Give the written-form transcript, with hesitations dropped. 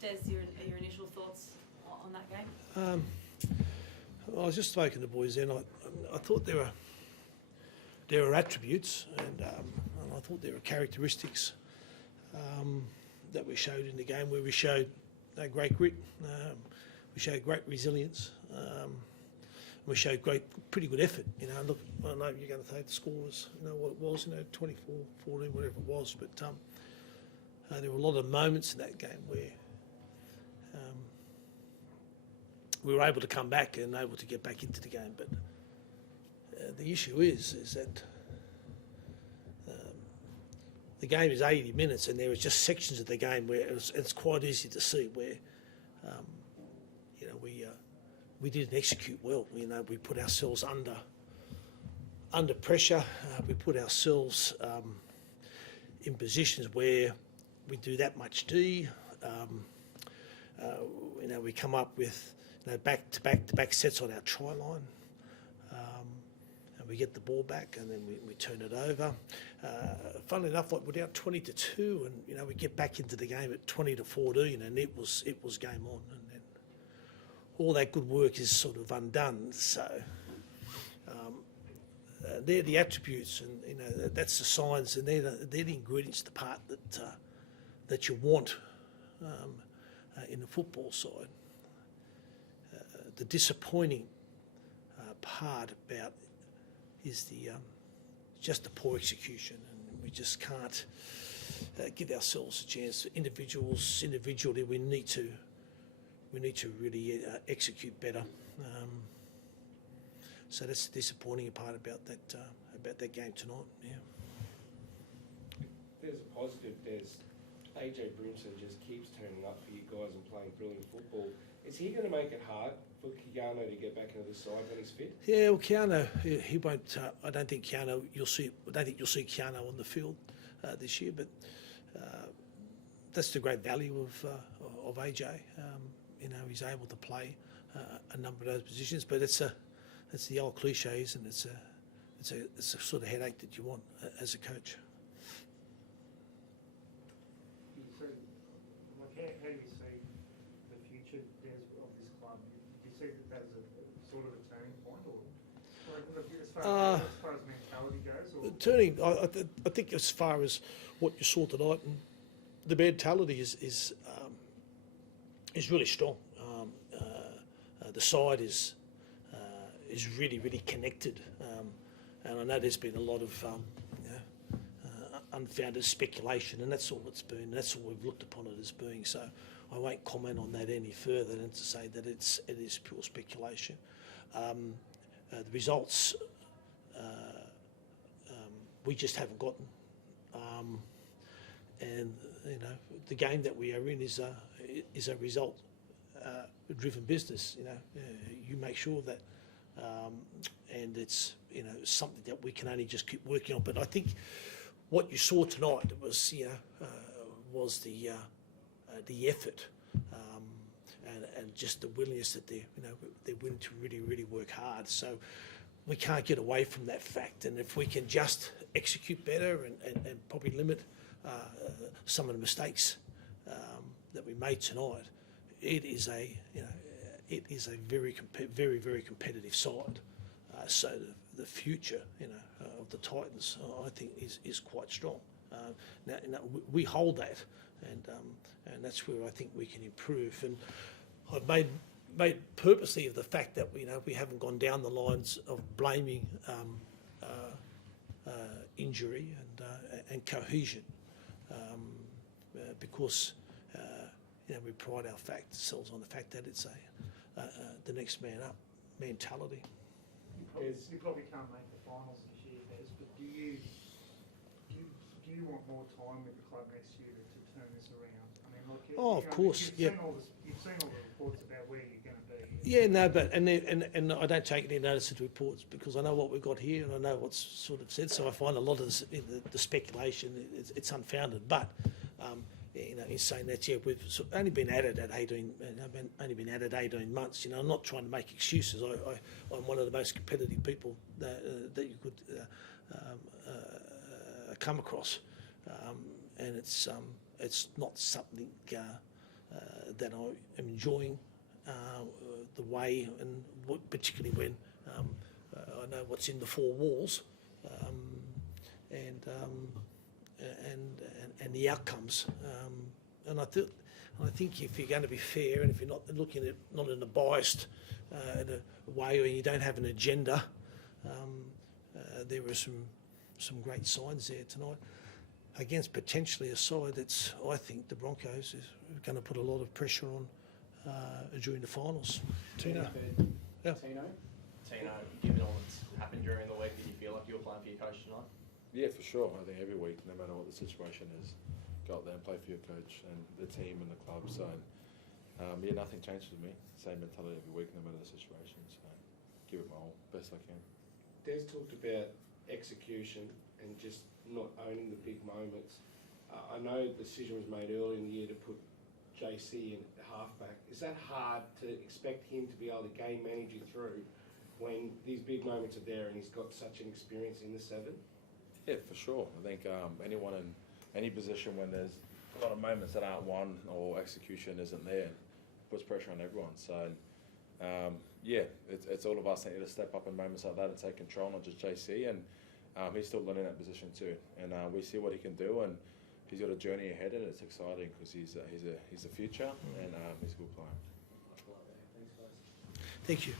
Des, your initial thoughts on that game? I was just speaking to the boys then. I thought there were attributes and I thought there were characteristics that we showed in the game where we showed great grit, we showed great resilience, we showed pretty good effort. Look, I know you're going to say the score was, what it was, 24-14, whatever it was, but there were a lot of moments in that game where we were able to come back and able to get back into the game. But the issue is that the game is 80 minutes and there was just sections of the game where it's quite easy to see where we didn't execute well. We put ourselves under pressure. We put ourselves in positions where we do that much D. We come up with back-to-back sets on our try line, and we get the ball back, and then we turn it over. Funnily enough, we're down 20-2, and we get back into the game at 20-14, and it was game on, and then all that good work is sort of undone. So they're the attributes, and that's the signs, and they're the ingredients, the part that you want in the football side. The disappointing part about is just the poor execution, and we just can't give ourselves a chance. Individually, we need to really execute better. So that's the disappointing part about that game tonight. Yeah. There's a positive. There's AJ Brimson just keeps turning up for you guys and playing brilliant football. Is he going to make it hard for Keano to get back into the side when he's fit? Yeah, well, Keano, he won't. I don't think Keano. You'll see Keano on the field this year. But that's the great value of AJ. He's able to play a number of those positions. But it's the old cliches, and it's a sort of headache that you want as a coach. How do you see the future of this club? Do you see that as a sort of a turning point, or as far as mentality goes? Or? Turning, I think as far as what you saw tonight, and the mentality is really strong. The side is really connected, and I know there's been a lot of unfounded speculation, and that's all it's been. That's all we've looked upon it as being. So I won't comment on that any further than to say that it is pure speculation. The results we just haven't gotten, and the game that we are in is a result driven business. You make sure that, and it's something that we can only just keep working on. But I think what you saw tonight was the effort and just the willingness that they're willing to really work hard. So we can't get away from that fact. And if we can just execute better and probably limit some of the mistakes that we made tonight, it is a very competitive side. So the future of the Titans, I think, is quite strong. Now we hold that, and that's where I think we can improve. And I've made purposely of the fact that we haven't gone down the lines of blaming injury and cohesion, because we pride ourselves on the fact that it's the next man up mentality. You probably can't make the finals this year, Des, but do you want more time with the club next year to turn this around? I mean, look, of course, you've seen all the reports about where you're going to be. Yeah, no, but and I don't take any notice of the reports because I know what we've got here and I know what's sort of said. So I find a lot of the speculation it's unfounded. But in saying that, we've only been at it at 18. Only been at it 18 months. I'm not trying to make excuses. I'm one of the most competitive people that you could come across, and it's not something that I am enjoying the way, and particularly when I know what's in the four walls, and the outcomes. And I think if you're going to be fair, and if you're not looking at not in a biased in a way, or you don't have an agenda, there were some great signs there tonight against potentially a side that's, I think, the Broncos is going to put a lot of pressure on during the finals. Tino? Yeah. Tino, given all that's happened during the week, did you feel like you were playing for your coach tonight? Yeah, for sure. I think every week, no matter what the situation is, go out there and play for your coach and the team and the club. So, yeah, nothing changes with me. Same mentality every week, no matter the situation. So, give it my all, best I can. Des talked about execution and just not owning the big moments. I know the decision was made early in the year to put JC in at halfback. Is that hard to expect him to be able to game manage you through when these big moments are there and he's got such an experience in the seven? Yeah, for sure. I think anyone in any position when there's a lot of moments that aren't won or execution isn't there puts pressure on everyone. So, yeah, it's all of us that need to step up in moments like that and take control, not just JC. And he's still learning that position too. And we see what he can do, and he's got a journey ahead, and it's exciting because he's a future and he's a good player. Thank you.